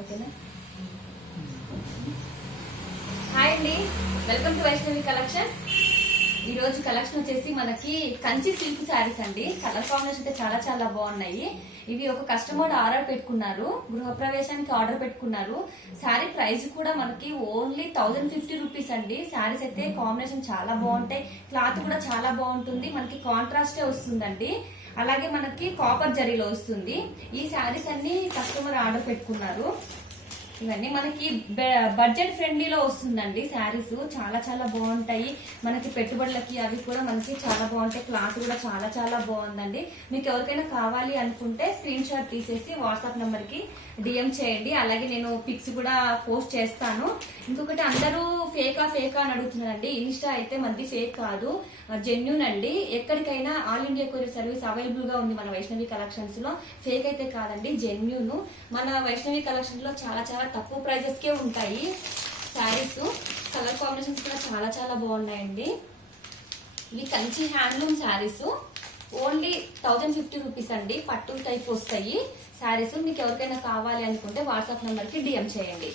ఓకేనా. హాయ్ అండి, welcome to Vaishnavi collections. ఈ రోజు కలెక్షన్ వచ్చేసి మనకి కంచి సిల్క్ శారీస్ అండి. కలర్ కాంబినేషన్ అయితే చాలా చాలా బాగున్నాయి. ఇవి ఒక కస్టమర్ ఆర్డర్ పెట్టుకున్నారు, గృహప్రవేశానికి ఆర్డర్ పెట్టుకున్నారు. శారీ ప్రైస్ కూడా మనకి ఓన్లీ 1050 రూపీస్ అండి. శారీస్ అయితే కాంబినేషన్ చాలా బాగుంటాయి, క్లాత్ కూడా చాలా బాగుంటుంది, మనకి కాంట్రాస్టే వస్తుందండి. అలాగే మనకి కాపర్ జరీలో వస్తుంది. ఈ శారీస్ అన్ని కస్టమర్ ఆర్డర్ పెట్టుకున్నారు. ఇవన్నీ మనకి బడ్జెట్ ఫ్రెండ్లీలో వస్తుందండి. శారీస్ చాలా చాలా బాగుంటాయి, మనకి పెట్టుబడులకి అవి కూడా మనకి చాలా బాగుంటాయి. క్లాత్ కూడా చాలా చాలా బాగుందండి. మీకు ఎవరికైనా కావాలి అనుకుంటే స్క్రీన్ షాట్ తీసేసి వాట్సాప్ నెంబర్ కి డిఎం చేయండి. అలాగే నేను పిక్స్ కూడా పోస్ట్ చేస్తాను. ఇంకొకటి, అందరూ ఫేకా అని అడుగుతున్నారండి. ఇన్స్టా అయితే మనది ఫేక్ కాదు, జెన్యూన్ అండి. ఎక్కడికైనా all India courier service available గా ఉంది మన వైష్ణవి కలెక్షన్స్ లో. ఫేక్ అయితే కాదండి, జెన్యూన్. మన వైష్ణవి కలెక్షన్ లో చాలా చాలా తక్కువ ప్రైజెస్ కే ఉంటాయి శారీస్. కలర్ కాంబినేషన్స్ కూడా చాలా చాలా బాగున్నాయండి. ఇవి Kanchi handloom saris, only 1050 rupees అండి. పట్టు టైప్ వస్తాయి శారీస్. మీకు ఎవరికైనా కావాలి అనుకుంటే వాట్సాప్ నెంబర్ కి డిఎం చేయండి.